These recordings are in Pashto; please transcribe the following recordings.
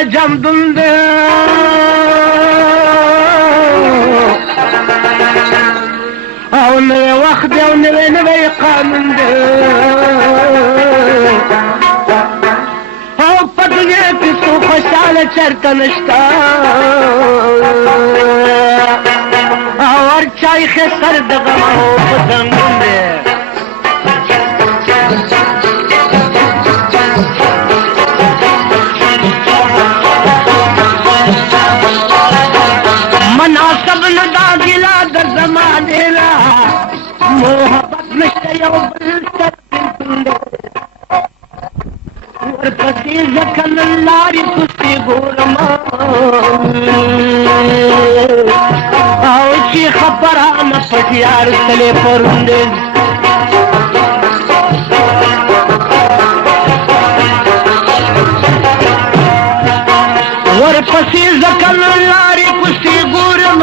په جمدون دی او نوی وخت دی او نوی قانون دی او په دنیا کې څو خوشحاله چرته نشته او هر چا یې سر د غم او په زنګون دی مناسب نه دا ګیله د زمانې نه محبت نشته یو بل سر بېلتون دی ورپسې ځکه نن لارې کوڅې ګورم او چې خبرانه پټ یار تلې پرون دی ورپسې ځکه نن لارې کوڅې ګورم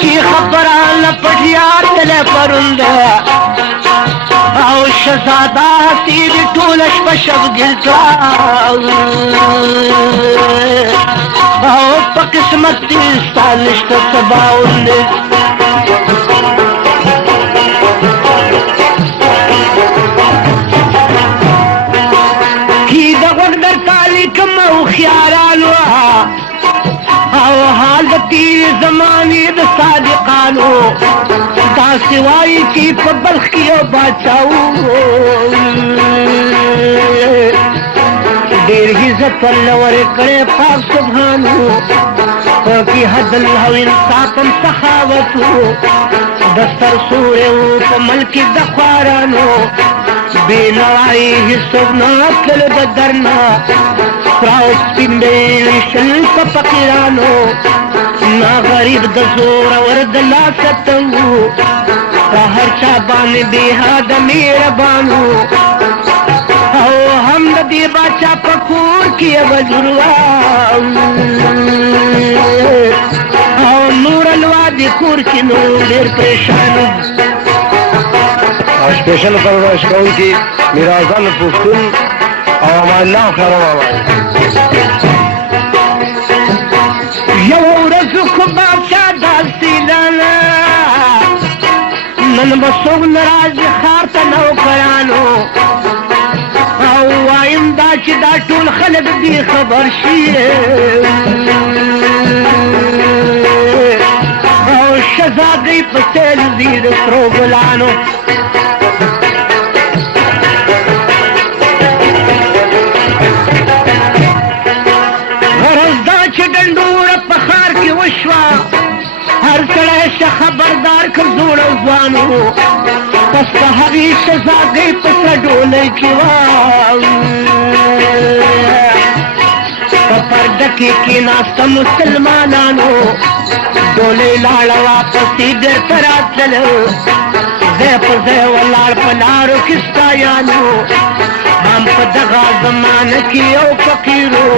چې خبرانه پټ یار تلې پرون دی او شهزاده تیری ټوله شپه شبګیر کړه او په قسمت کې ستا نشته سباون دی کی د غوږ درته لیکم هوښیارانو او حال د تیرې زمانې د صادقانو داسې وایي چې په بلخ کې یو باچا و ډېر عزت الله ورکړی پاک سبحان و پکې عدل او انصاف هم سخاوت و د سرسورې و په ملک د خوارانو بې نوایي هېڅوک نه تلل د در نه سراو سپین به یې ویشل په فقیرانو نا غریب د زورور د لاسه تنګ و په هر چا باندې بېحده مهربان و او هم د دې باچا په کور کې یې وزیر او نور الوا د کور کې نو ډېر پریشان سپیشل پرورش کوونکي میراثان پښتون او امان الله خیر ووایي یو ورځ خو باچا داسې لاله نن به څوک نه راځي ښار ته نوکرانو او وایم دا چې دا ټول خلک دې خبر شي او شهزادګۍ په سیل ځي د سرو ګلانو غرض دا چې ډنډوره په ښار کې وشوه هر سړی شه خبردار که زوړ او ځوان و پس په هغې شهزادګۍ په سره ډولۍ کې وه په پرده کې کېناسته مسلمانانو ډولۍ لاړه واپسې بېرته راتلل ځای په ځای ولاړ په لارو کې ستایانو هم په دغه زمانه کې یو فقیر و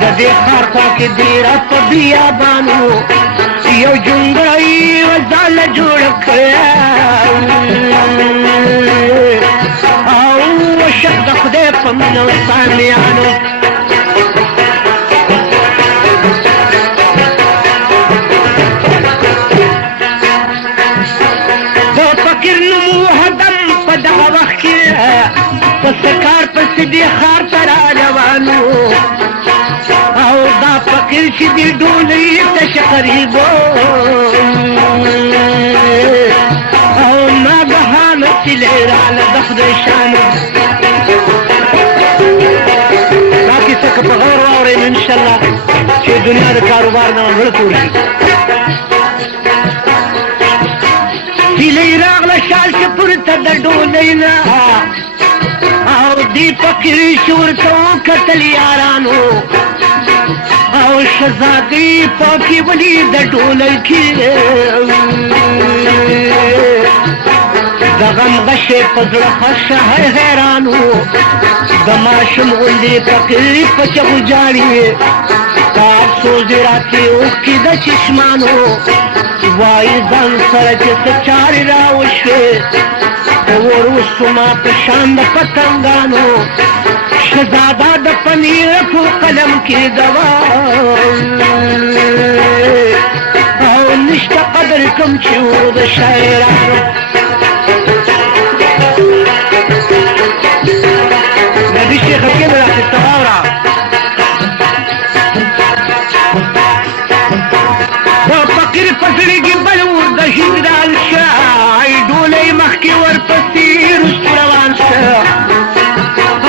د دې ښار خوا کې ډېره په بیابانو یو جونګړی یې ځاله جوړه کړې او وشک د خدای په مینه سامیانو د فقیر نوم هدم په دغه وخت کې په سکار پسې دې ښار ته را روانو او دا فقیر چې دې ډولۍ تشه قریب او ناګهانه سیلۍ راله د خدای شانو دا کیسه که په غور واورئ نو انشاءالله چې دنیا د کاروبار نه زړه تور شي سیلۍ راغله شال چې پورته د ډولۍ نه او دې فقیر چې ورته وکتل یارانو او شهزادګۍ پاکې ولید د ډولۍ کې د غم غشې په زړه خشه حیران و د ماشوم غوندې فقیر په چغو جاړي په افسوس دې راتلې اوښکې د چشمانو وایي ځان سره چې څه چارې راوشوې په ور وسوما په شان د پتنګانو شهزاده د پنیر په قلم کې دوا او نشته قدر کوم چې و د شاعرانو نبي شیخ کېنه راخسته واوره د فقیر په زړه کې بل ور د هندال شای ډولۍ مخکې ورپسې رستو روان شه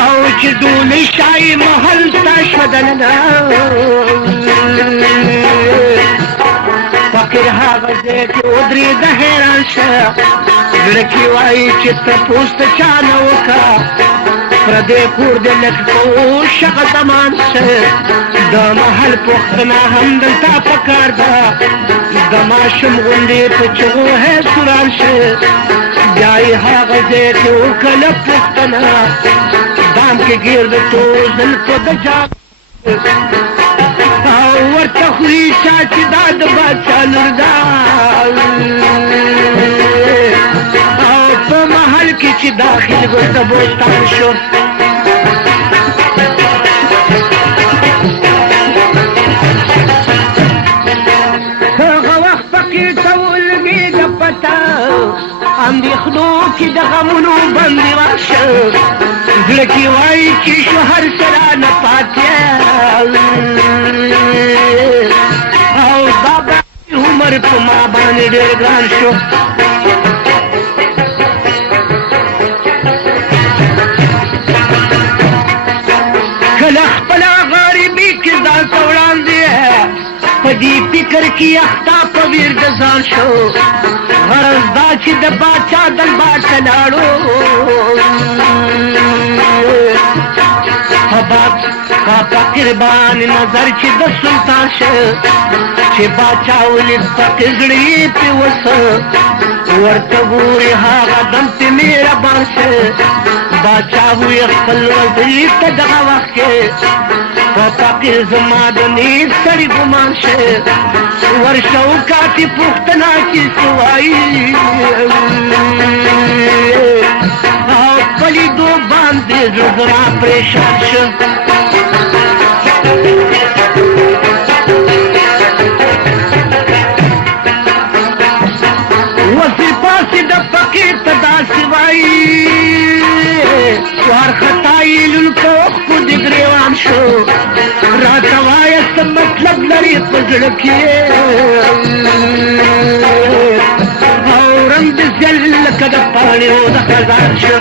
او چې ډولۍ شای محل ته شوه دننه فقیر هغه ځای کې ودرېده حیران شه زړه کې وایي چې تپوس د چا نه وکړه پردی کور دې لږ شغه زمان شه د محل پوښتنه هم دلته پکار ده د ماشوم غوندې په چغو حیران شه بیا یې هغه ځای کې وکړله پوښتنه دام کې ګرد تو زلفو د جام او ورته خوري چا چې دا د باچا لور ده او په محل کې چې داخل ګرده بوستان شو هغه وخت فقیر ته ولګېده پته اندېښنو کې د غمونو بندیوان شو زړه کې وایي چې شوهر سره نه پاتې او دا به عمر په ما باندې ډېر ګران شو کله خپله غریبي کې ځان ته وړاندې په دې فکر کې اخته په ویر د ځان شو غرض دا چې د باچا دربار ته لاړو کا فقیر باندې نظر چې د سلطان شه چې باچا ولید فقیر زړه یې پې وسه ورته ګوري هغه دم پې مهربان شه باچا ویې خپل وزیر ته دغه وخت کې په فقیر زما د نیک سړي ګمان شه ورشه وکاتې پوښتنه چې څه وایي او په لیدو باندې زړه زما پریشان شه وزیر پاسې د فقیر ته داسې وایي وارخطا یې لولکه وخت په دې ګریوان شو راته وایه څه مطلب لري په زړه کې او رنګ د زیل لکه د پاڼې د خزان شو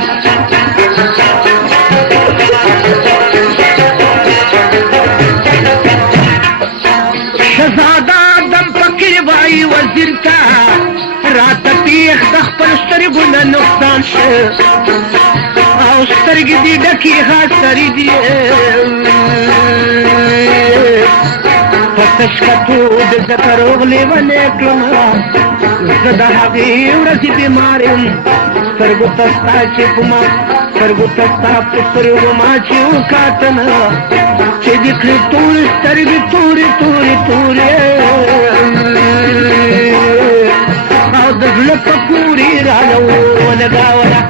شهزاده دم فقیر وایي وزیر ته راته پیښ د خپل سترګو نه نقصان شه او سترګې دې ډکې خاصرې دي په تشکتو د ذکر غلیونې کړمه زه د هغې ورځې بیمار یم سترګو ته ستا چې په ما سترګو ته ستا په سترګو ما چې وکاتنه چې دې کړې تورې سترګې تورې تورې تورې او د زړه په پورې رانه ولګاوله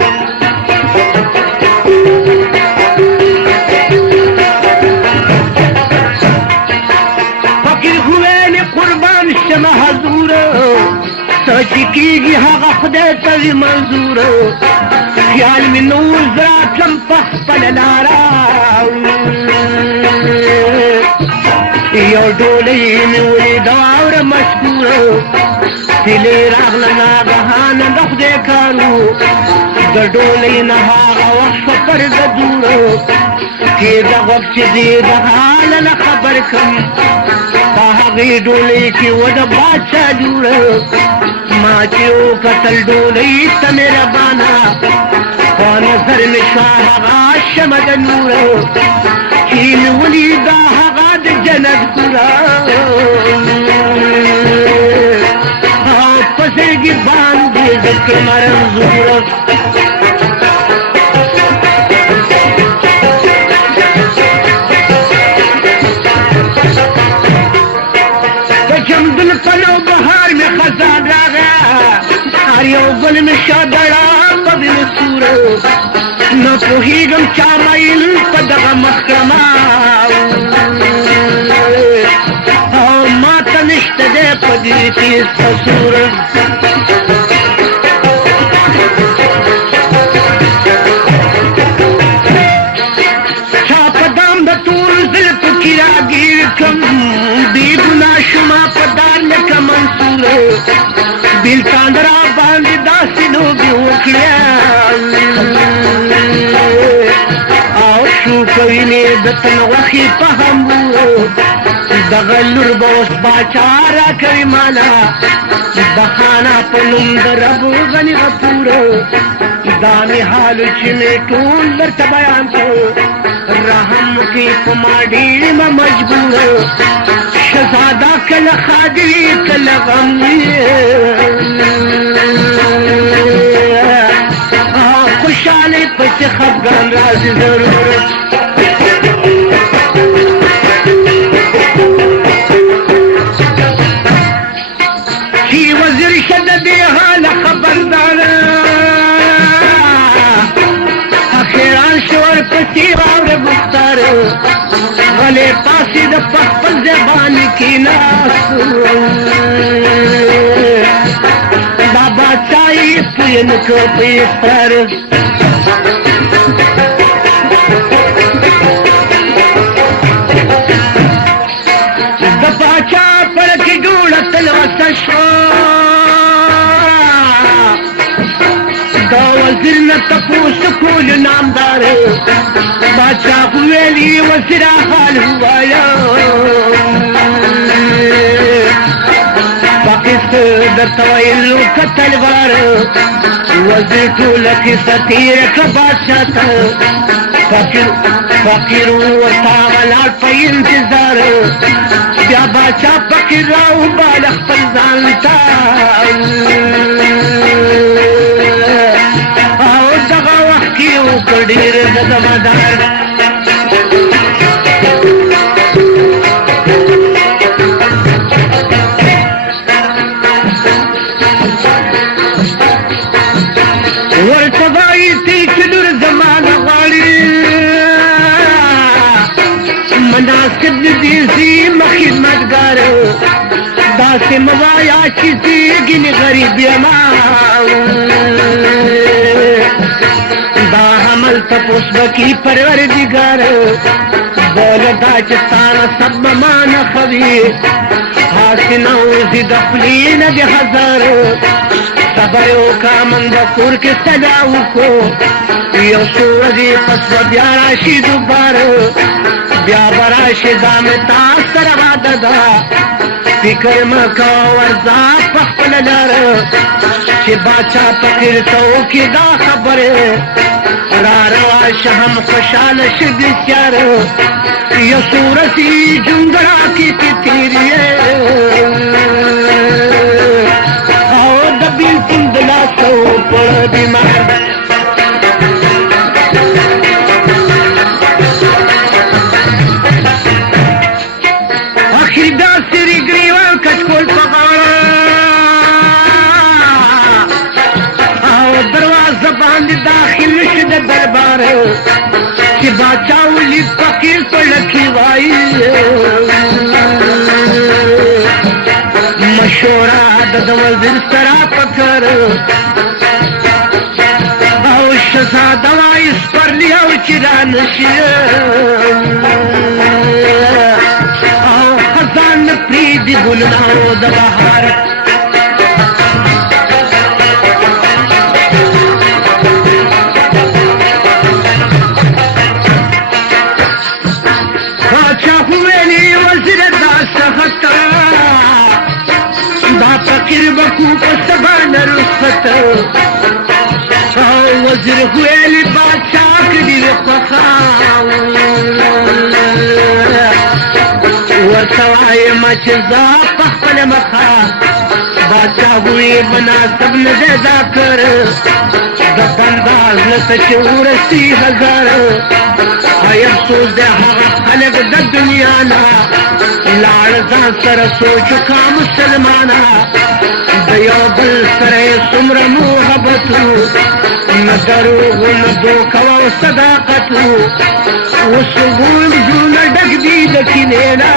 فقیر وویلې قربان شمه حضوره څه چې کېږي هغه خدای ته وي منظوره خیال مې نه و زه راتلم په خپله لاره یو ډولۍ مې ولیده واوره مشهوره سیلې راغله ناګهانه د خدای کار و د ډولۍ نه هغه وخت شوه پرده دوره کېده غوږ چې دې د حاله نه خبر کړم په هغې ډولۍ کې و د باچا جوړه ما چې وکتل ډولۍ ته مهربانه په نظر مې شوه هغه شمه د نوره چې مې ولیده هغه د جنت ګوره او په زړګي باندې زه کړمه رنځوره جمدل پلو بهار میں خزان راغا هر یو گل میں شادڑا قبل سورو نو پوهیږم چا مایل په دغه محکمه او ما ته نشته دی په دې کې قصور چا په دام د ټول زلفو کې راګیر کړم بې ګناه شومه په دار لکه منصور بېلتان را باندې داسې لوبې وکړې او شو کوي مې د تن غوښې په همبو دغه لور به اوس باچا راکوي ماله د خانه په نوم د رب غني غفور دا مې حال چې مې ټول درته بیان کړ رحم وکړي په ما ډېر مه مجبور شهزاده کله خادي کله غمي خوشحالۍ پسې خفګان راځي ضرور چې وزیر شه د دې حاله خبردار اخیران شو ورپسې واوره مختار غلی پاسېده په خپل ځای باندې کېناست دا باچایي پوی نه کړ په اختیار د باچا پړکې ډوړه تلوسه شوه دا وزیر نه تپوس کول نامدار باچا ویلي وزیر حال ووایا پاکست درته ویلو که تلوار وزیر ټوله کیسه تېره کړه بادشاه ته فقیر ورته ولاړ په انتظار بیا باچا فقیر راوباله خپل ځان ته او دغه وخت کې وکړ ډېر د زمدار ورته وایي چې لور زمانه غواړي مناسب دې زما خدمتګار داسې مه وایه چې زیږنې غریب یمه دا حمل تپوس بکي پروردګار بوله دا چې ستا نه سب ما نه خوي هاسې نوځي د خولې نه د هزار صبر وکړه من به کور کې سجا وکړو یو څو ورځې پس به بیا راشي دوباره بیا به راشي دا مې تا سره واده ده فکر مه کوه ورځه په خپله لاره چې باچا فقیر ته وکړي دا خبرې را روا شه هم خوشحاله شه بسیار یو څو ورځې جونګړه کې پې تېرې او د بېلتون د لاسه وکړه بیمار اخر داسې ریګریوان کچکول په غاړه او دروازه باندې داخل شو د دربار چې باچا ولید فقیر په لکې وایي مشوره د وزیر سره پکر او شهزاده وایي سپرلي او چې رانشي او خزان نه پرېږدي ګلونه د بهار باچا ویلي وزیر دا سخته دا فقیر بکو په سبا نه رخصت او وزیر ویلي باچا کړي خوښه ورته وایم چې زه په خپله مخه باچا وی مناسب نه دی دا کار د بنده زړه ته چې ورسي هزار ای افسوس دی هغه خلک د دنیا نه لاړ ځان سره سوچ وکړه مسلمانه د یو بل سره یې څومره محبت نه دروغ نه دوکه او صداقت اوس وګورم زړونه ډک دي د کینې نه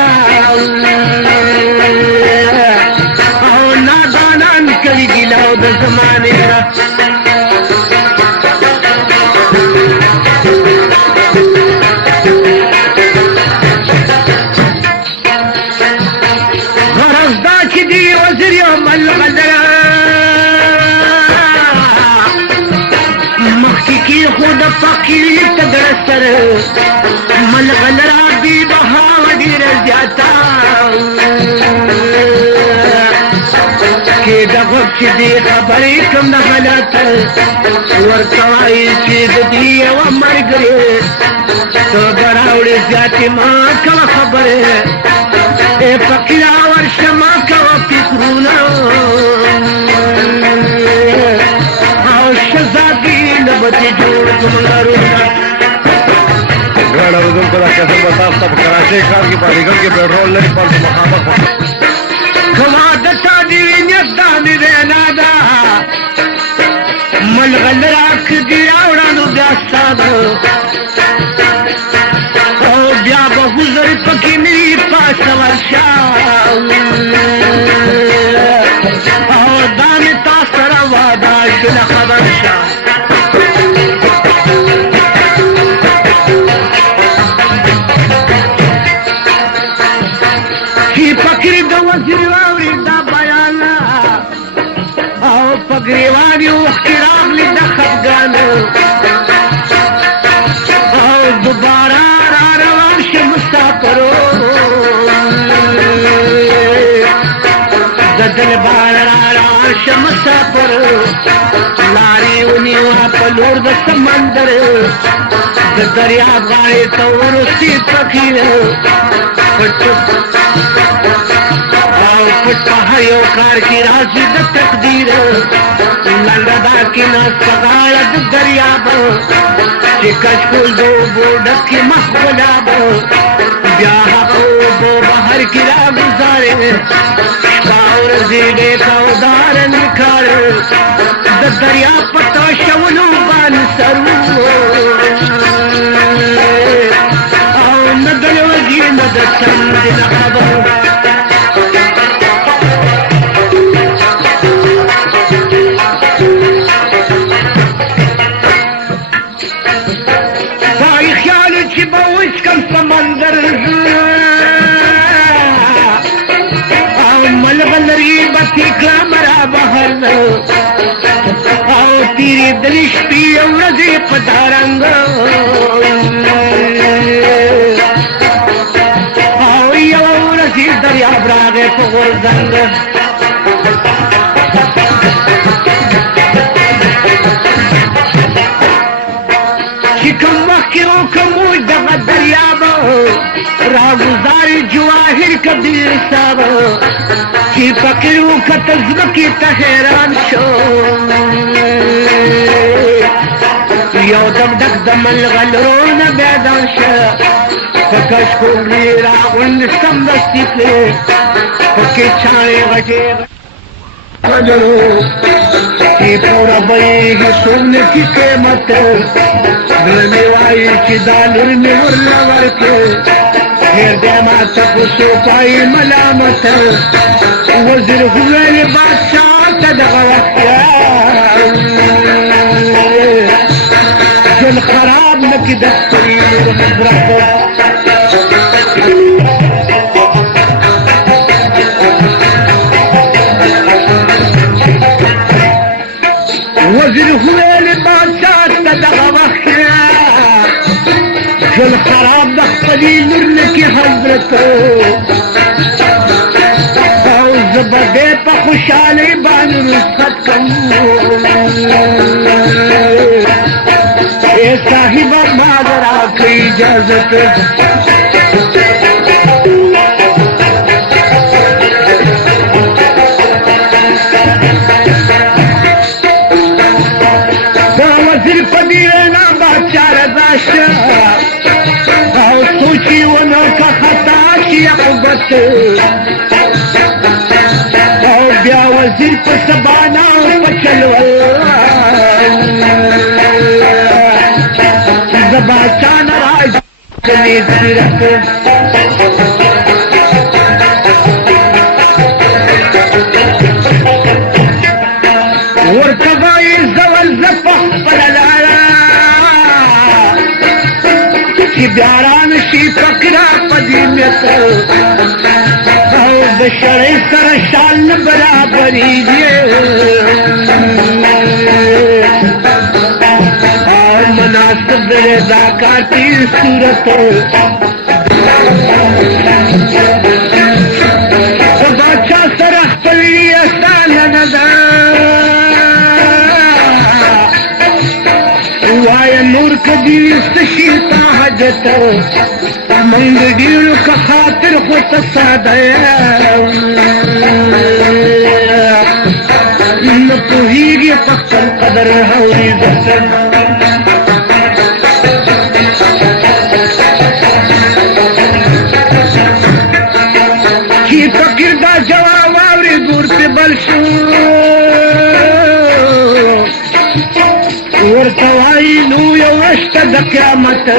او نادانان کوي ګیله او د زمانې نه غرض دا چې دی وزیر یو ملغلره مخکې کېښود فقیر تګړه سره ملغلره بې بها ډېره زیاته کېده غوږ چې دې خبرې کوم نه غلطه ورته وایي چې د دې یوه ملګرې ته به راوړې زیاتې مه کوه خبرې ای فقیره ورشه مه کوه فکرونه او شهزادګي نه به دې جوړ کړم لرونه ګران اورېدونکو دا کیسټ به تاسو ته په کراچۍ ښار کې په علیګړھ کې پېټرول لري پمپ مخامخ کما د تا دې نیت دا مې وینا ده ملغلره که دې راوړه نو بیا ستا ده او بیا به حضر پکې نه وي پاسه ورشه او دا مې تا سره وعده شوله خبر شه چې فقیر د وزیر واوري دا بیان او په ګریوان یې اوښکې راغلي د خفګان او دوباره را روان شه مسافرو د دلبار را روان شه مسافر لارې ونیوه په لور د سمندر د دریاب غاړې ته ورسي فقیر پټ په هر یو کار کې راځي د تقدیر لنډه دا کینه سغاړه د دریاب چې کشکول د اوبو ډکې مخ ګلاب بیا هغه اوبو بهر کې راګزارې شپه ورځې ډېکه او دارن کار د دریاب په تاشولو باندې سر او نه د لوږې نه د تندې نه خبر سمندر او ملغلري بتی کلا مرا بهر او تیری دلی شپی ورځې په دارنګ او یو ورځې دریاب راغی په غورځنګ چې کوم وخت کې وکړم دغه دریاب راګزارې جواهر کبیر صاحب چې فقیر وکتل ځمکې ته حیران شو یو دم ډک د ملغلرو نه میدان شه په کشکولي راغونډ سمدستي کړې پکې چاړې غټې غجرو چې پورا بېږي سونه کی قیمت زړه مې وایي چې دا لور مې ورله ورکړې هېر دی ماته په سوپایي ملامت وزیر وویلې بادشاه ته دغه وخت ژوند خراب نه کړي د خپلې لور نفرت وزیر وویلې بادشاه ته دغه وخت ژوند خراب د خپلې لور نه کړي حضرت او زه به دې په خوشحالۍ باندې رخصت کړم ای صاحبه ما به راکړئ اجازت او سوچی ونه که خطا شي عقوبت او بیا وزیر په سبانا او په چلول बादशाह नाराज सीरत ورتبای زول زپخ پللالا چی بیاران شی پکرا پدیمیت او بشری سرشان برابری دی مناسب رضا کارتی صورت باچا سرخ پلی استان ندا وای نور کدی استشیتا حجت منگ دیرو کا خاطر خود سادیا نپوهیگی پختن قدر حوری زفر کی فقیر دا جواب آوری دور تی بلشو ورتوائی نو یو اشتا دا قیامت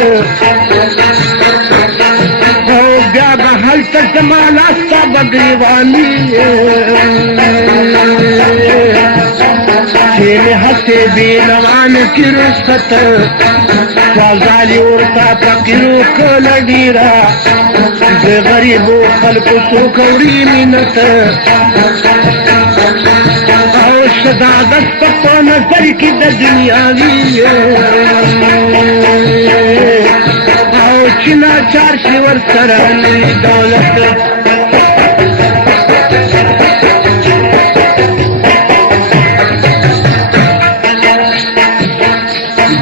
او بیا بحل تزمان آستا بگریوانی چیل حسی بینوان کی رسط سازالی ورطا فقیرو کل دیرا دے غریبو خلقو سوکوری منت او شدا دست پا نظر کی دا دنیاوی او چنا چارشی ورسرانی دولت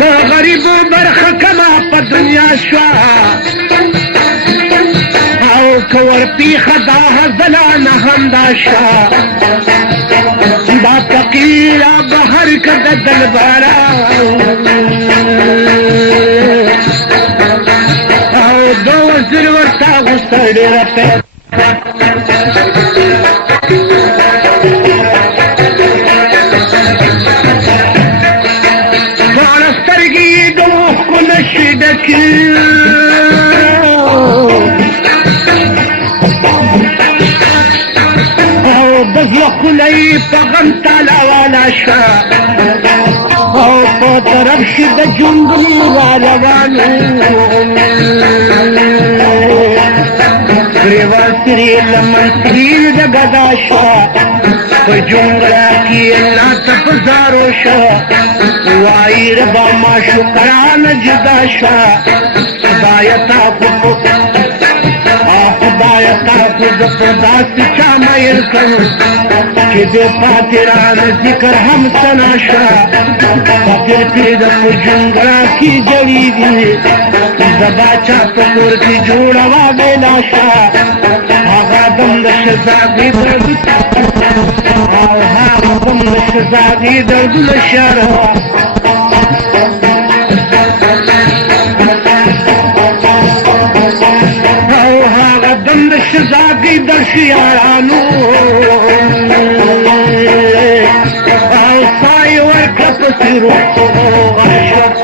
دا غریب برخ کما پا دنیا شوا او کور پی خدا زلان همداشا دا تقیلا بہر کد دلبارا او دو وزر ورطا غسر رپے دارسترگی دو کنشدکی بزلقلی پغم تالا والا شا او پا طرف شد جنگلی والوانو گریواسری لمن سریر دا گدا شا پا جنگلا کی اللہ تفزارو شا وائی ربا ما شکران جدا شا خدایتا خودو خدایتا خود پرداست چا میر کن چی دے پاتران ذکر ہم سناشا فقر پید پجنگرا کی جڑی دی زبا چا پکور کی جوڑوا بیلاشا آغا دم دشزادی درد آغا دم دشزادی درد لشارا شزاقی در شیارانو او سای ورکت سیرو غشت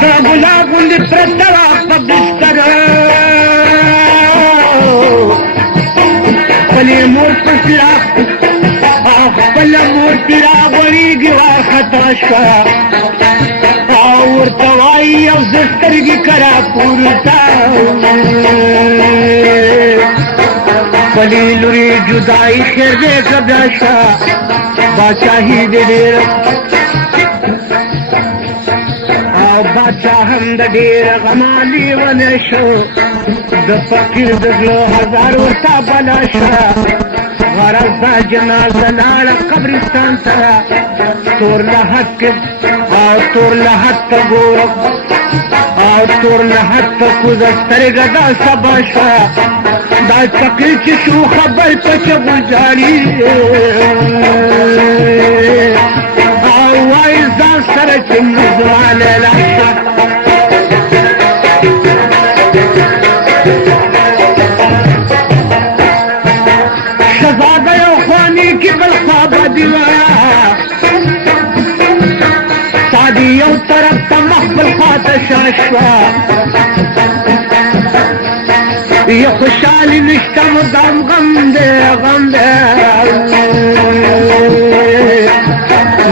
دا گلابون دی پرترا پدستر پلی مور پسراخ خپل مور پیرا غوریږي وارخطا شوه او ورته وایي یو زه سترګې کرا پورته خپلې لورې جدایي خیر دی که بیا شوه باچاهي دې ډېره او باچا هم د ډېر غما لیونی شو د فقیر د زلو هزار ورته بلا شوه غرض دا جنازه لاړه قبرستان ته تور لحد او تور لحد ته ګورم او تور لحد ته کوزه سترګه دا سبا شوه دا فقیر چې شو خبر په چغو جاړي او وایي ځان سره چې مزواله لاشه شهزاده یو طرف ته مخبل خواته شاشوا یا خوشحالی نشته مدام غم دی غم دی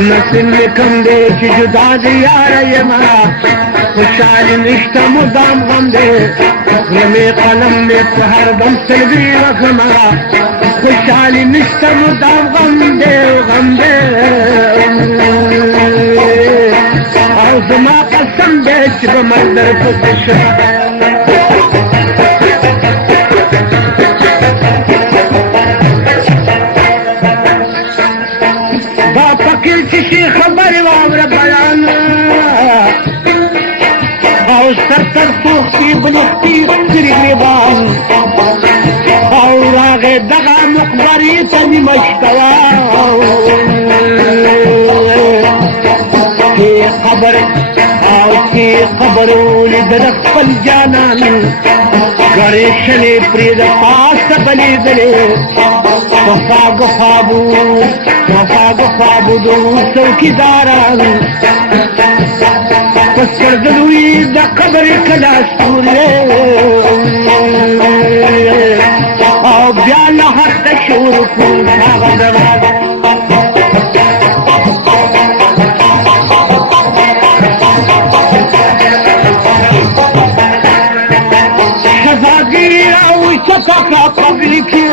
نصیب می کم دی چې جدا دی یاره یما خوشحالی نشته مدام غم دی غمی قلم می په هر دم سلګي وکما خوشحالی نشته مدام غم دی غم دی او زما قسم دی چې به مرګ درپسې شم شي خبرې واوره بیان او سر سر سوختي بلختي ګریبان او راغې دغه مخبرې ته نیمه شکوا چې خبر او چې خبر ولید د خپل جانان ګړې شلې پرې د پاسه بلېدلې وفا بودو څوکیداران پس کړدلوی د قبر کلاستورې او بیا له حق شور کول هغه دران شزاګي او چکا قبر کې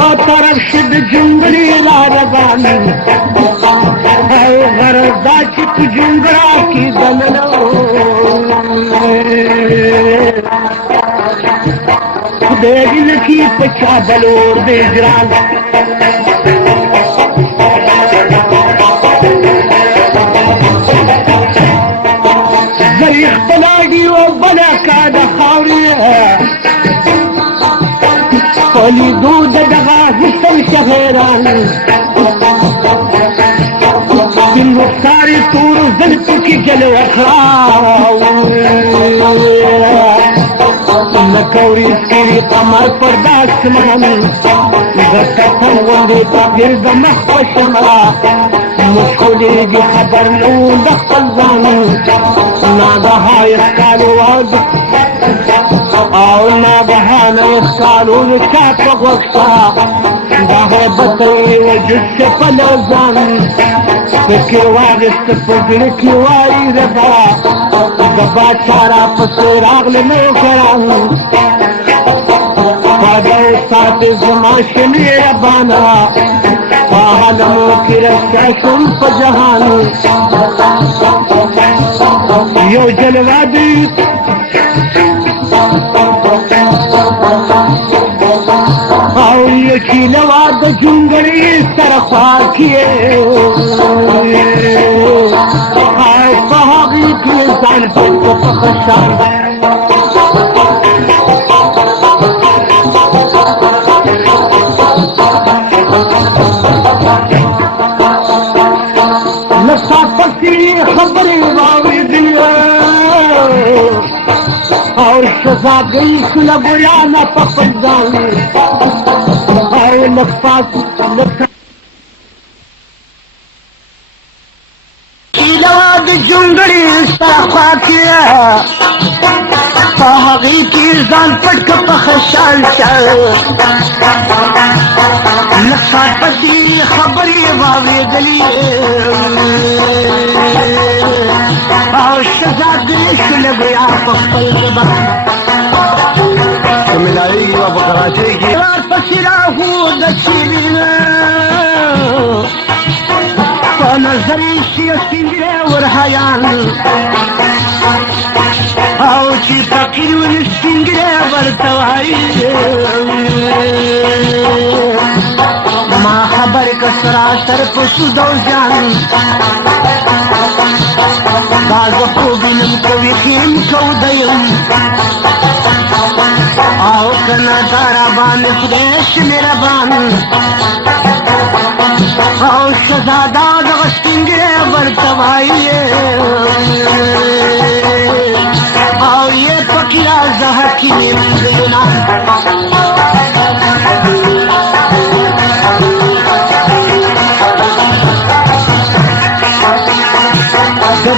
او طرف شد جنگلی لارگان او غرزا چی تو جنگرا کی دلنو خدای لکی پچا بلور دے جران زریخ پلاگی و بنا کا دخاوری پلی دود دغا حسن شهران دن رخساری تور زلپو کی جلو اخراو نکوری سکری قمر پر داسمان گتا پنگوندی تا گرد مخوشما مشکولی دی خبر نو دخل زان ناگهای اسکالو آد او ناگهان اخسالو لکات وغوکتا داہو بطوی وجود سے پلرزان فکر واغست پگڑکی وائی رضا دبا چارا پسر آغل نوکران پادو سات زمان شمیر بانا پاہلمو کی رسا شم پجہان یو جلوہ دی او یکی لوا د جنگلی سرخوار کیے او پہاگی کی زان پت پخشان نسا پسی خبری باوی دنیا اور شزا گئی سلا گریانا پپنزان اور لفاق لواد جنگلی سرخوا کیا پاہغی کی زان پٹک پخشان چل لفا پتی خبری واوی دلی اور شزا گئی سلا گیا پپل زبان ملائی گی وہاں کراچی کی پسراہو دچیلینا نظری سیستینگرے ورحیان او چی فقیر ونستینگرے ورطوائی ما خبر کسرا سر پسو دو جان باز خوبینم کوی خیم کو دیم او کنا دارا بان خدیش میرا بان او شزادا دغشتنگرے ورطوائی او یہ پکیرا زہر کی نیم دینا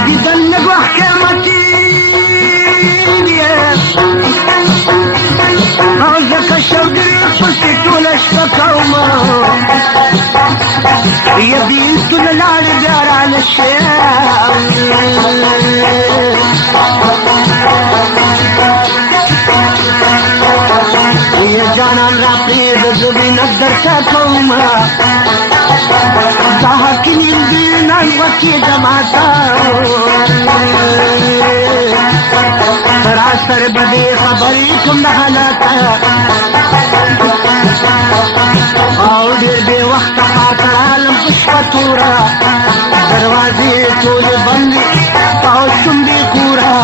دیدن نگوه قیمتی او زکا شوگری پسی طولش بکوما یدیستون لار بیاران شیام یہ جانان را پرید زبینت در سکوما داکنین دینان وکی جماتا سراسر بدی خبری کم نحلاتا او دیر بی وقت خاطر عالم پشپتورا دروازی طول بندی او شنبی کورا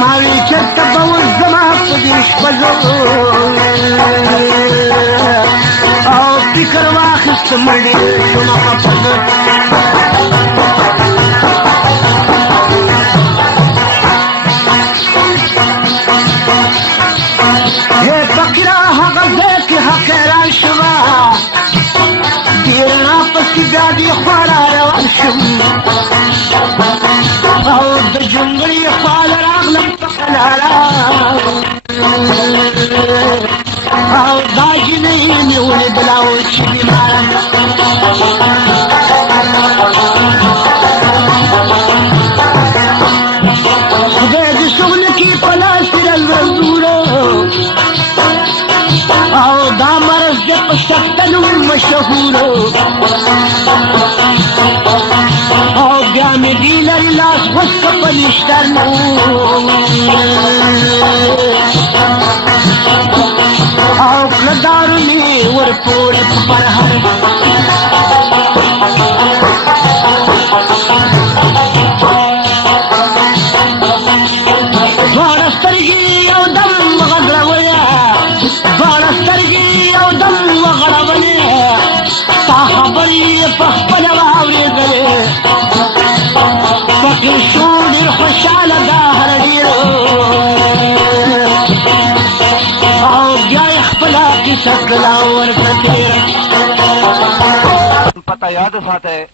ماوی چرت بوز زمان پدیش بزو او فکر واخست مردی شما خفض یہ فقرہ غزے کی حقیران شوا دیرنا پسی بیادی خوارا روان شم او د جنگلی خوال راغلم پقلارا او داجی نہیں اولی بلاو چی بیمارا خدای دی شغل کی پلاسر الوزورو او دا مرز دی پشتنو مشهورو او بیا می دی لری لاس وسک پلیشترنو او کردارو می ورپوڑ پرهر وارسترگی او دم غدرویا وارسترگی او دم غدرویا تا خبری پخپل واوری گلے فکر شو دیر خوشحال دا هر دیرو او بیای خپلا کی سکلاور کتیر پتہ یاد ساتے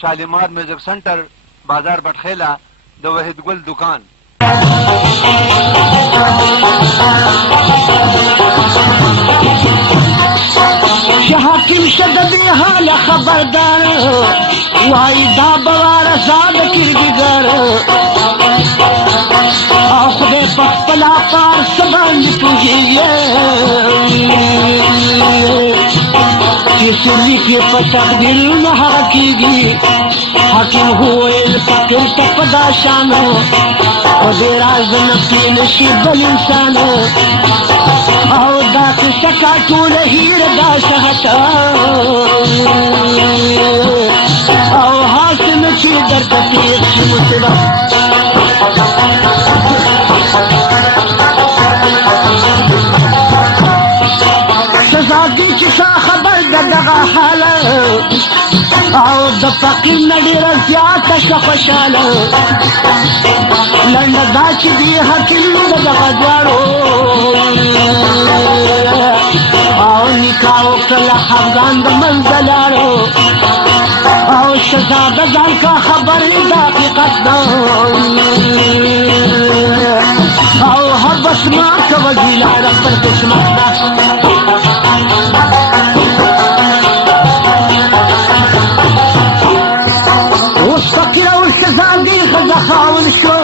شالیمار میوزک سنٹر بازار بٹخیلا د وحید گل دکان حاکم شددی حال خبردار وائی دا بوار زاد کرگگر خود پخپلا پار سبان پوجیے کسری کی پتقدیر نہ کی گی حاکم ہوئے فکر تپدا شانو خدیر آزم کی نشیب الانسانو او دا کسکا طول ہیر دا شہتا او حاسم چی در تطیق چی مصبہ سزادی چشا خبر دغا حالا او د فقیر نډیر زیاته شو خوشاله لنډه دا چې دی حکیم دغه دواړو او نکاح وکړه افغان د منځلارو او شهزاده ځان کا خبر د حقیقت ده او حبس ما کوي لار پر قسمت ده خاون شو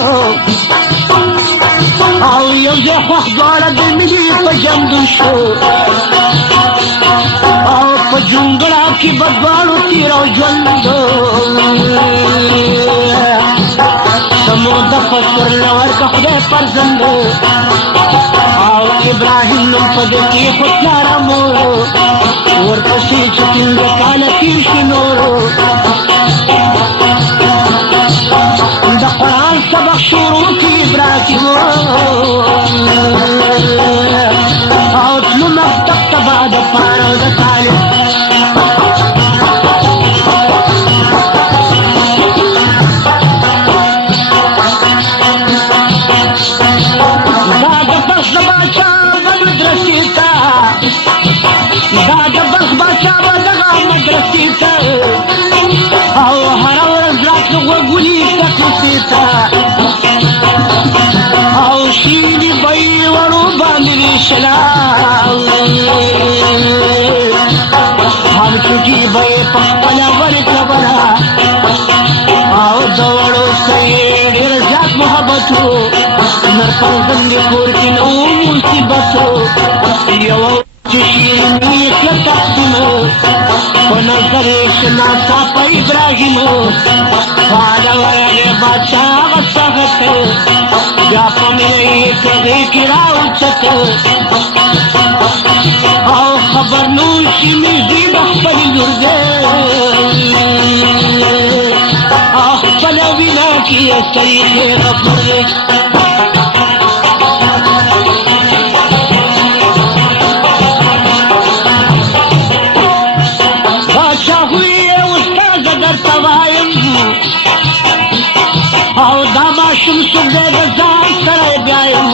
او یو ځای خوښ دواړه د ملي په جمدون شو او په جونګړه کې به دواړو تېرو ژوند زموږ د فکر نه ورکه خدای فرزند او ابراهیم نوم په دې کې خو پلاره مور ورپسې چې پنځه کاله تېر شي نورو د قرآن سبق شروع کی ابراهیم او تلو مکتب تبا د پاره د طالب دا د بس باچا مدرسې ته دا د بس باچا دغه مدرسې ته سخاوتو نر فرزند کور کې نو مصیبتو یو چې شیرینی کړه تقسیم په نظر شنا صاحب ابراهیم والا ورغه بادشاہ غصهت بیا په مې کړه کې راوچت او خبر نو چې مې دې خپل لور دې خپل وینا کې طریق رفض بادشاہ ہوئی استاد در توایم او دا ماشوم څوک دی د ځان سره بیایم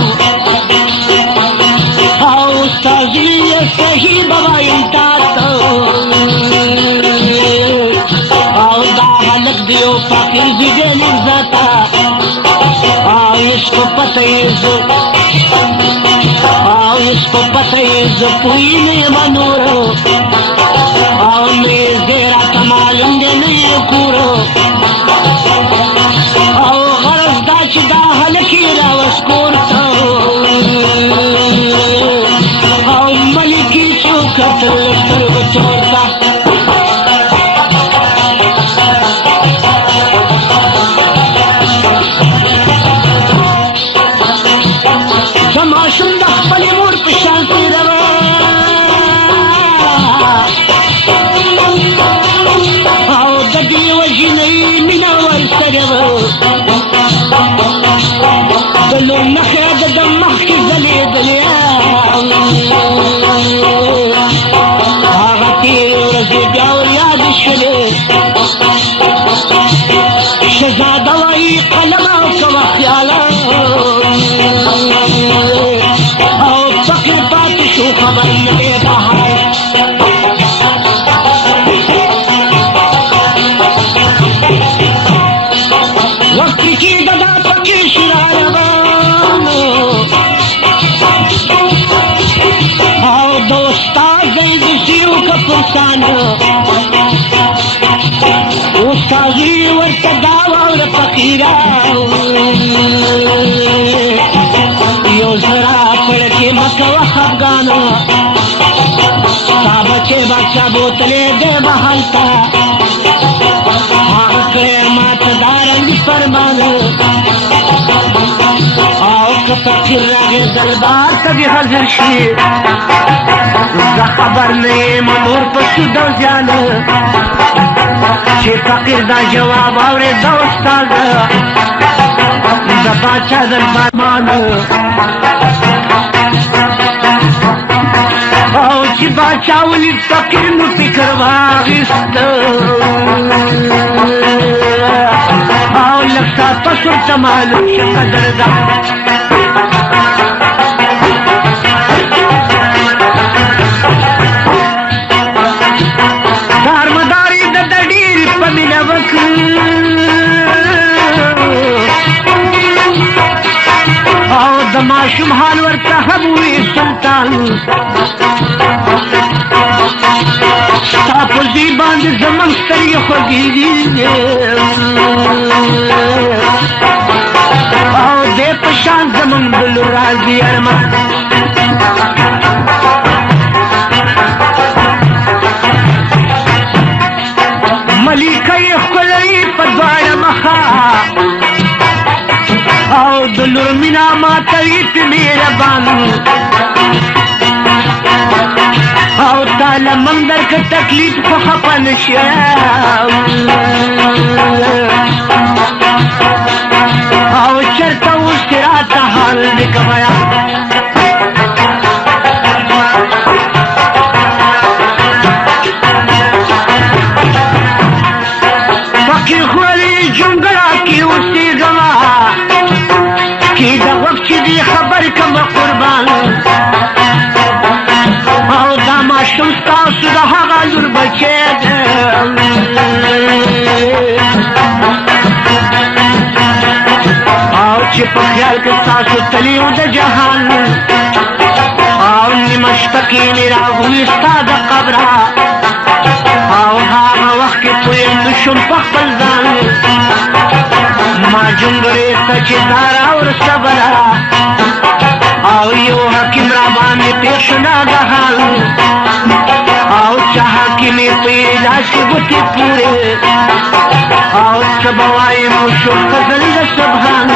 او استاد یې صحیح بوایم تاته او دا هلک دی او فقیر زیږېدلی ذاته او اس کو پته یې زه پوی نه یم نور او مې زیرا ته معلوم دی نه یې کور او غرض دا چې دا هلک یې راوس کور ته او ملکي څو کتل سترګو چور ته د ماشوم د خپلې مور په شان تېروه او د دې وژنۍ مینه ورسره وه د لور نښه د ده مخکې ځلېدلې هغه تېرې ورځې بیا وریادې شولې شهزاده وایي قلم او کوه خیاله او فقیر پاتې شو خبر نه دی د حال وخت کې د دا فقیر شي را روان او د استاد دی د سیو کپرسان استاد یې ورته دا واوره فقیره یو زرا پړکې مکوه خفګانو ستا بچې بچه بوتلې دی بهلته هغه کړی ماته دا رنګي فرمان او که فقیر راغی دربار ته دې حاضر شي زه خبر نه یم نور په سود او زیان چې فقیر دا جواب اورېد استاده د باچا دربار مانه او چې باچا ولید فقیر نو فکر واخیست او لږ ساعت پس ورته معلوم شه قدردان دارمداري د ده ډېرې په مینه وکړ او د ماشوم حال ورته هم ووی سلطان ستا په ځای باندې زموږ سترګې خوږېږي او دې په شان زموږ د لور راځي ارمان ملیکه یې ښکلوي په دواړه مخه او د لور مینه ماتوي پې مهربان او تاله من درکه تکلیف خو خفه نشي او چرته اوس چې راته حال دې کوه فقیر خوري جونګړه کې اوسېږمه کې د وخت چې دې خبر کمه قربان او دا ماشوم ستاسو د هغه لور بچی دی او چې په خیال کې ستاسو تلي و د جهان او نیمه شپه کې مې راغلي ستا د قبره او هغه وخت کې پوه نه شوم په خپل ځان ما جونګړې ته چې دا نور صبره او یو حکیم را باندې پیښ ناګهان او چا حکیمې په علاج کې ګوتې پورې او څه به وایم شو فضل د سبحان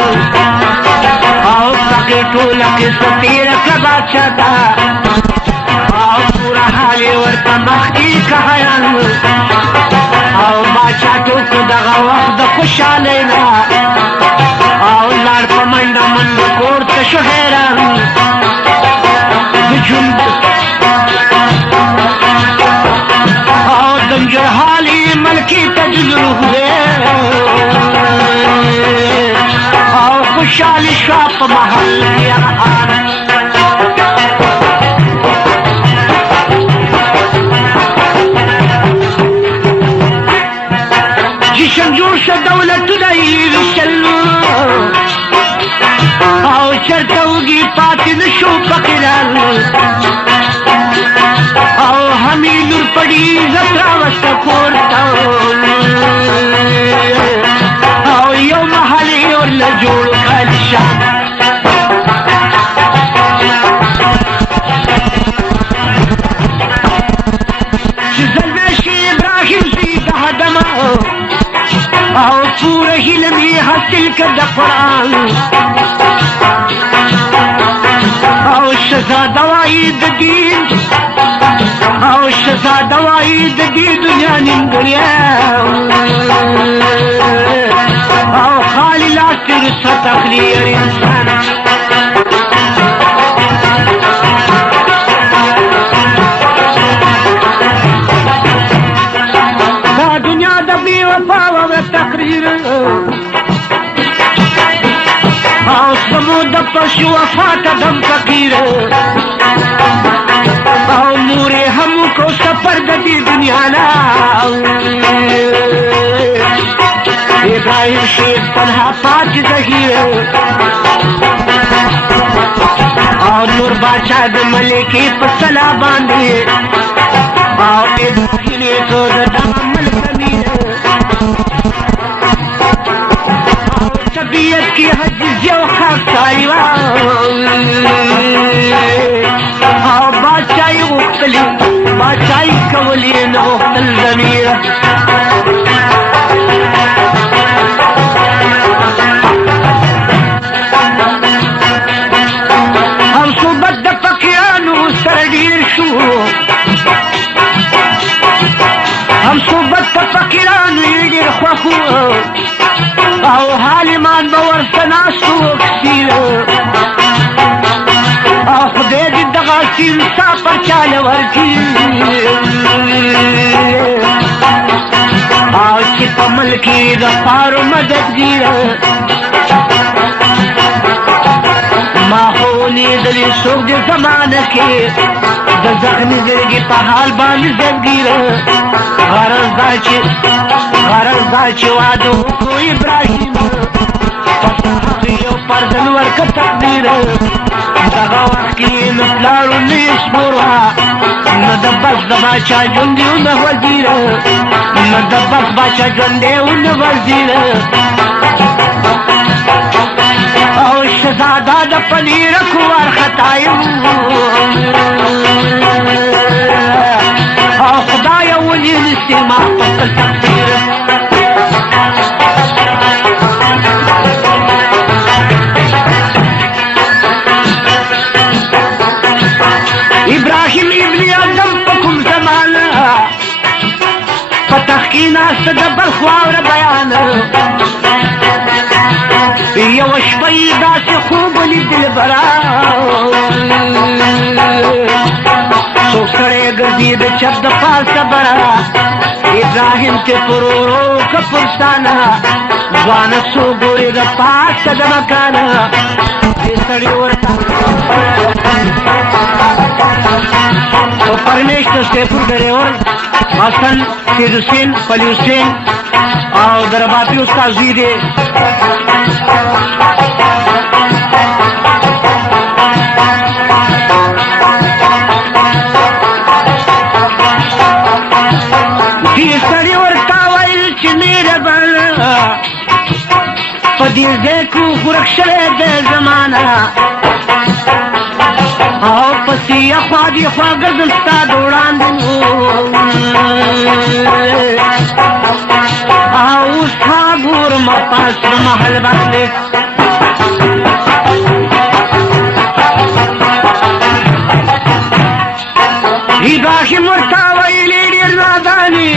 او پکې ټوله قصه تېره کړه بادشاه ته او پوره حال یې ورته مخکې کهیان او بادشاه ټوکو دغه وخت د خوشحالۍ نه او لاړ په منډه منډه کور ته شو حیران د ژوند او د جهالي ملکي تجلوه او خوشحالي شوه په محل کې جشن جوړ شه دولتونه یې ویشل او چرته وږي پاتې نه شو فقیران او همې لور پړي عزت راوسته کور ته او یو محل یې ورله جوړ عالیشان چې زلمی شي ابراهیم زی د هدمه او پوره هیله مې حاصل کړه د قرآن او شهزاده وایي د دین او شهزاده وایي د دې دنیا نیمګړیا او خالي لاس تې رسوت اخلي هر انسان دا دنیا د بې وفا و تقریر او زموږ د پشو وفا ته دم فقیر او نور هم کو سفر د دې دنیا نه ابراهیم شیخ تنها پاتې ظهیر او نور بادشاہ د ملکې په سلا باندې او ابراهیم یې کو د دامل کمیر طبیعت کی حجز یو خاکساری او بادشاہی غختلی بادشاہی کولی نغختل ضمیر هم صوبت د فقیرانو سره ډیر شو هم صوبت د فقیرانو ډیر خوښ او حالمان به ورته ناستو کثیر او خدای دې دغه سیل ستا پر چاله ورکړي او چې په ملک یې د پارو مددګیر ما خو لیدلې څوک د زمانه کې د زخمي زړګي په حال باندې زنګیر غرض دا چې واده وکړو ابراهیم یو پردن ورکه تقدیر دغه وخت کې نه پلارو نه یې شموره نه د بس د باچا ژوند یې نه وزیر نه د بس باچا ژوند یې نه وزیر او شهزاده د پنیر کو وارخطایم او خدای ولي نسي ما خپل تقدیر ابراهیم ابن آدم په کوم زمانه په تحقیق ناسته د بلخ واوره بیان یوه شپه یې داسې خوب ولیدل برا څوک سړی ګرځي د چپ د پاسه برا ابراهیم ته پرورو که پرستانه ځوانه څو ګورې د پاسه د مکانه دې سړي ورته پرمیشتر سیفور ډریور حسن سید حسین فلی حسین او درباطی استاد زوی دی دې سړي ورته ویل چې مهربانه په دې ځای کې ورک شوی دی زمانه او پسې خوا دې خوا ګرځم ستا د وړاندې او اوس تا ګورم پاس د محل باندې ابراهیم ورته ویلې ډېر نادانې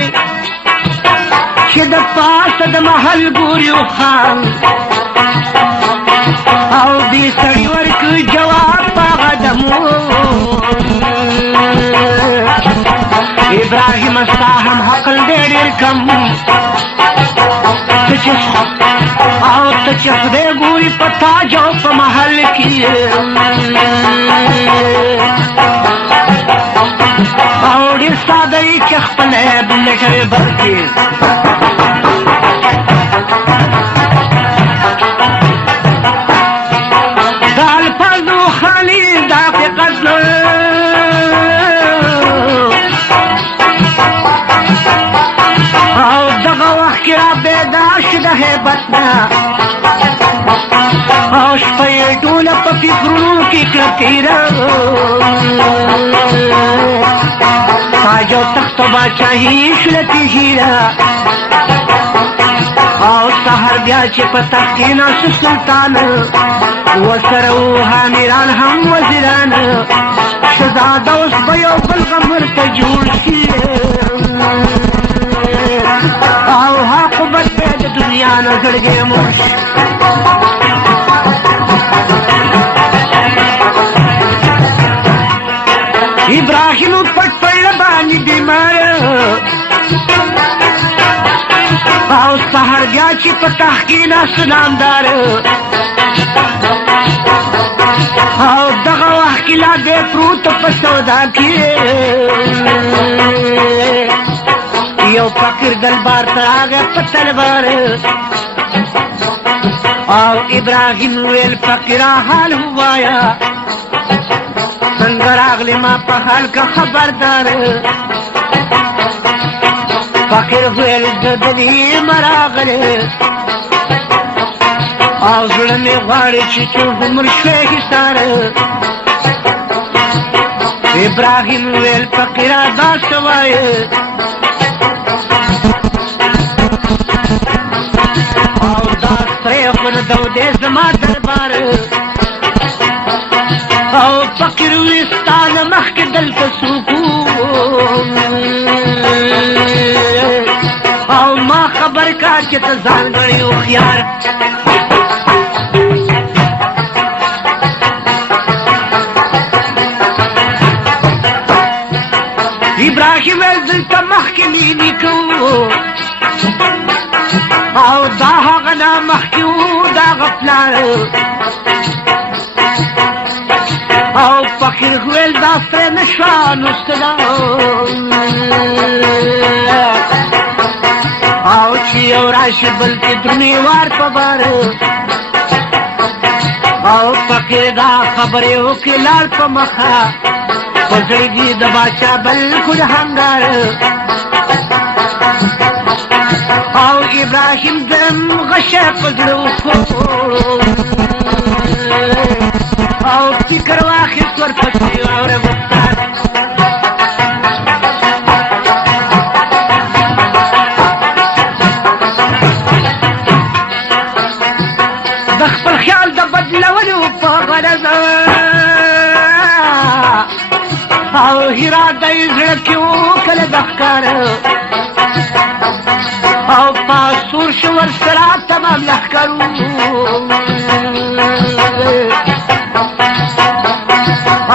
چې د پاسه د محل ګوري خان او دې سړي ورکړ جواب په قدمو ابراهیم ستا هم عقل دی ډېر کم او ته چې خدای ګوري په تاج او په محل کې او ډېر ساده یې چې خپل عیب لټوي بلکې د الفاظو خالي د حقیقت او دغه وخت کې را بیدار شو د هیبت نه او شپه یې ټوله په فکرونو کې کړه تېره تاج او تخت و باچاهي شوله تېره او سهار بیا چې په تخت کې ناست سلطان ورسره وو حامیران هم وزیران شهزاده اوس به یو بل غم ورته جوړ شي او عاقبت به د دنیا نه زړګی موړ شي ابراهیم پټ پړ باندې بیمار او سهار بیا چې په تخت کې ناست نامدار او دغه وخت کې لا دی پروت په سودا کې یو فقیر دلبار ته راغی په تلوار او ابراهیم ویل فقیرا حال ووایا څنګه راغلی ما په حال که خبردار فقیر ویل زه د دې راغلی او زړه مې غواړي چې څوک عمر شوی حصار ابراهیم ویل فقیرا دا څه وایې او دا سری خو نه دی زما دربار او فقیر وی ستا نه مخکې دلته څوک او ما خبر کا چې ته ځانګړی هوښیار ابراهیم ویل دلته مخکې مې نیکه او دا هغه نه مخکې وو د هغه پلار او فقیر ویل دا سره نه شوه نو ستدا او چې یو راشي بلکې درنې وار په بار او فقیر دا خبرې وکړې لاړ په مخه په زړګي د باچا بلکل هنګار او ابراهیم دم غشه په زړه وخوړ او فکر واخیست ورپسې واوره گفتار د خپل خیال د بدلولو په غرض او اراده یې زړه کې و کله د ښکار او پاسور شو ورسره تمام لښکرو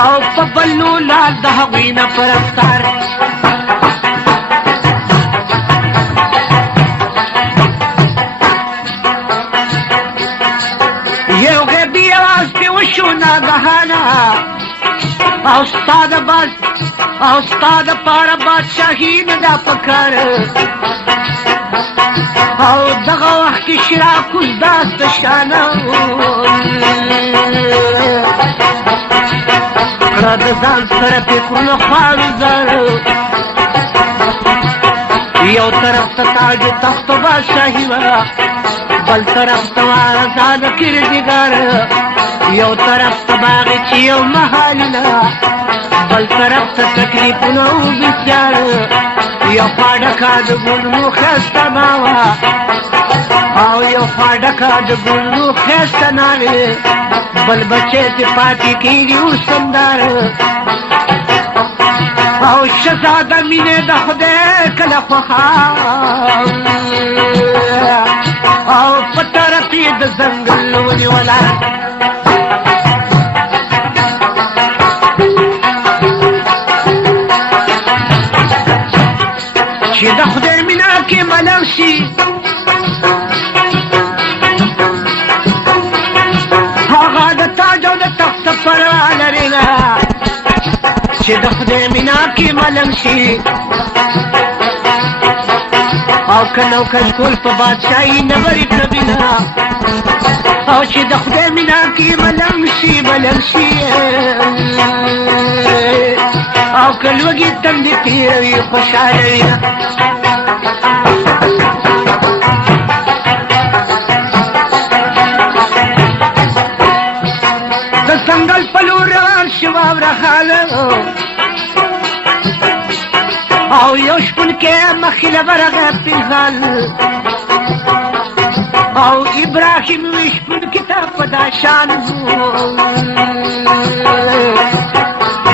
او په بلو لال د هغوی نه په رفتار یو غیبي اواز پې وشو ناګهانه او ستا دپاره بادشاهي نه دا پکار او دغه وخت کې شراب کوز داسته شانه کړه د ځان سره فکرونه خواړو زار یو طرف ته تاج تخت بادشاهي وه بل طرف ته آزاد کردګار یو طرف ته باغ چې یو محالونه بل طرف ته تکلیفونه و بسیار یو خوا ډکه د ګلونو ښایسته باوه او یو خوا ډکه د ګلونو ښایسته ناوې بل بچی چې پاتې کېږي اوس همدار او شهزاده مینې د خدای کله خوښه او په طرف یې د ځنګل ونیوله چې د خدای مینه کې ملنګ شي هغه د تاج او د تخت پروا لري نه چې د خدای مینه کې ملنګ شي او که نوکر ټول په بادشاهي نه وري کبینا او چې د خدای مینه کې ملنګ شي او که لوږې تندې تېروي خوشحاله وي د ځنګل په لور روان شو واوره حاله او یو شپون کې مخکې له ورغه پنهال او ابراهیم وی شپون کې ته په دا شان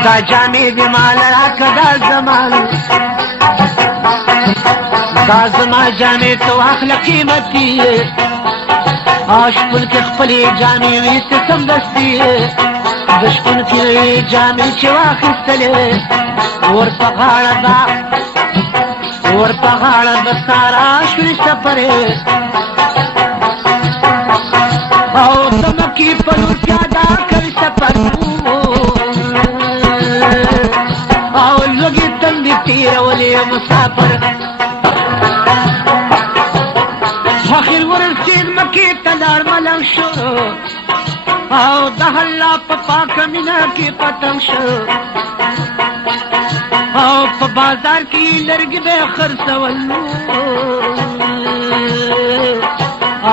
دا جامې دې مال راکړه دا زمان دا زما جامې ته واخله قیمتي او شپون کې خپلې جامې ویستې سمدستي د شپون کې جامې چې واخیستلې ورپه غاړه د سارا شوې سفرې او د مکې په لور پیاده کوي سفر او لوږې تندې تېرولې مسافر اخر ورسېد مکې ته لار ملنګ شو او د الله په پاکه مینه کې پتنګ شو او په بازار کې لرګي به خرڅول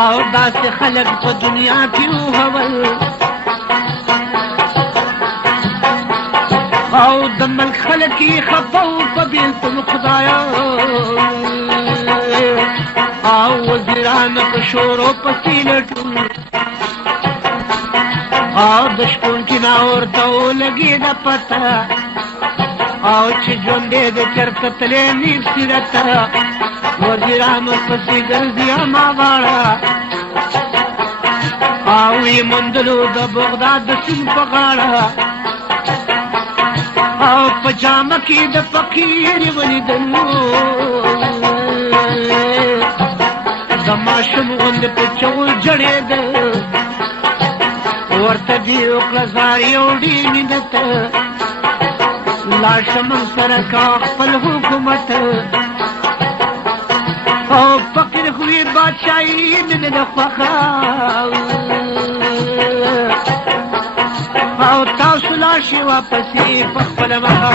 او داسې خلک په دنیا کې وهول او د ملک خلک یې خفه و په بېلتون خدایا او وزیران په شورو پسې لټون او د شپون کې نا ورته ولګېده پته او چې ژوندې د چرته تلې نیب سیرته وزیرانو پسې ګرځي اما واړه او یې موندلو د بغداد د سیند په غاړه او په جامه کې د فقیر یې ولیدلو د ماشوم غوندې په چغو جړېده ورته دې وکړه زار یو ډېر مینت لاړ من سره کا خپل حکومت او فقیر خوی بادشاہی من نه خوخه او تاسو لا شي واپسې په خپل مخه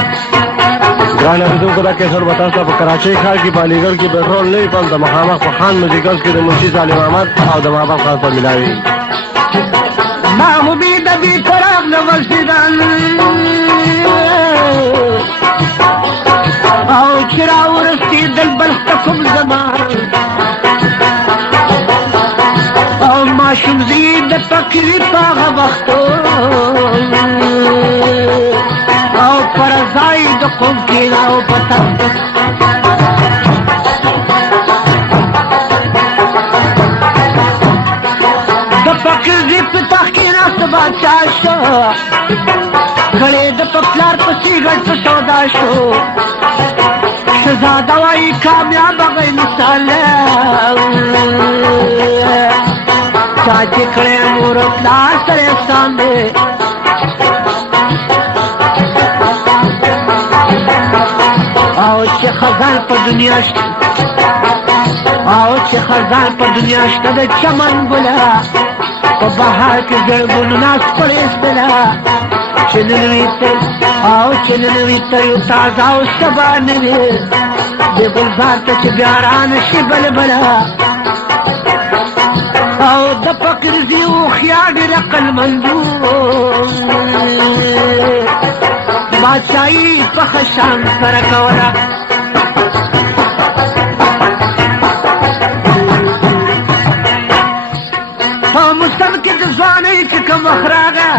ګران اوریدونکو دا کیسر به تاسو په کراچۍ ښار کې په علیګړ کې پټرول نوي پمپ د مخامخ په خان میوزیکلز کې د منشي ظالم احمد او د مابم خان سره ملاوي ما امید بی فراغ نوزیدن او چرا ورستی دل بلخت کم زمان او ما شمزی د پکری پاغ وختو او پرزای د قوم کی او پتن د پکری پتاخ کی ناس بادشاہ شو کړه د پپلار پسې ګټ په سودا شو شهزاده وای کامیاب غي مثال چا چې کړه مور پلار سره ساندې او چې خزان په دنیا شته او چې خزان په دنیا شته د چمن ګلا په بهار کې زړګون ناس پرېستلا چننوی تر یو تازه او سبا نوی د ګلزار ته چې بیا رانشي بلبله او د فقر زی هوښیار ډېر عقلمندو بادشاهي په ښه شان سره کوله په موسم کې د ځوانۍ چې کوم وخت راغی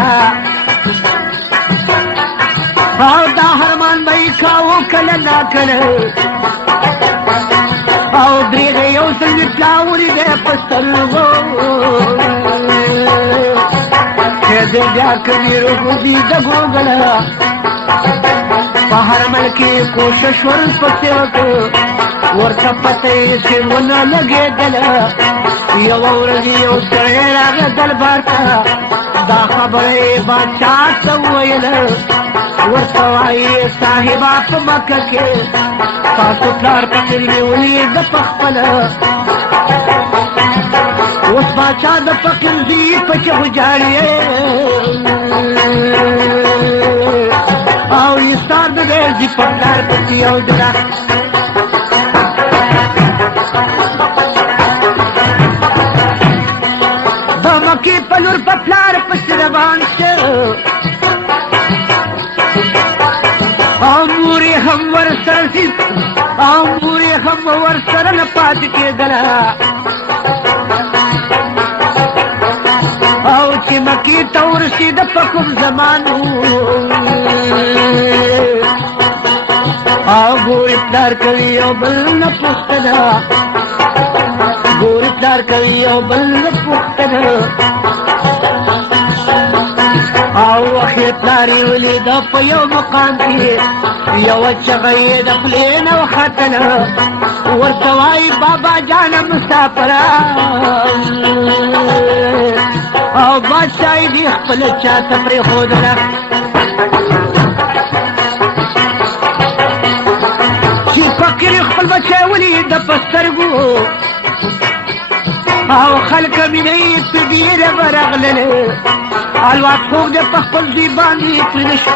او دا هرمان به یې کاوه کله ناکله او درېغه یو ځل مې پلاوري دی په سترګو چې دی بیا کوي روږدي د ګوګله په هر عمل کې کوشش ورپسې وکړو ورته پته یې چې ونه لګېدله یوه ورځ یو سړی راغی دربار ته دا خبره یې بادشاه ته وویله ورته وایي صاحبه په مکه کې تاسو پلار فقیر نیولي د پخپله اوس باچا د فقیر زوی په چغو جاړي او ایستار د دی زی په پلار پسې یو ډله د مکې په لور په پلار پسې روان شه مور یې هم ورسره سي او مور یې هم ورسره نه پاتې کېدله او چې مکې ته ورسېد په کوم زمان او ګورې پلار کوي یو بل نه پوښتنه ګورې پلار کوي یو بل نه پوښتنه او اخر پلار یې ولیده په یو مقام کې یوه چغه یې د خولې نه وختله ورته وایي بابا جانه مسافره او بادشاه یې دې خپله چا ته پرېښودله چې فقیر یې خپل بچی ولیده په سترګو او خلکه مینه یې پې ډېره ورغلله حلوات خوب د په خپل ځای باندې پرې نه شو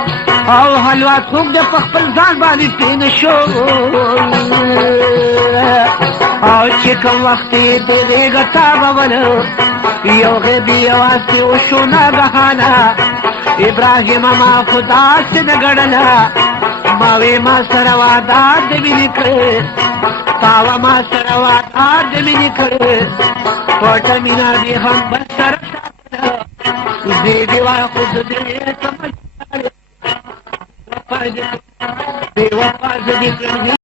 او حلوات خوب د په خپل ځان باندې پرې نه شو او چې کوم وخت یې د غېږه تاووله یو غیبي اواز کې وشو ناګهانه ابراهیمه ما خو داسې نه ګڼله ما وې ما سره وعده د مینې کړې تاوه ما سره وعده د مینې کړې پټه مینه دې هم بل سره دیوا خود دې سمجھ بے وفا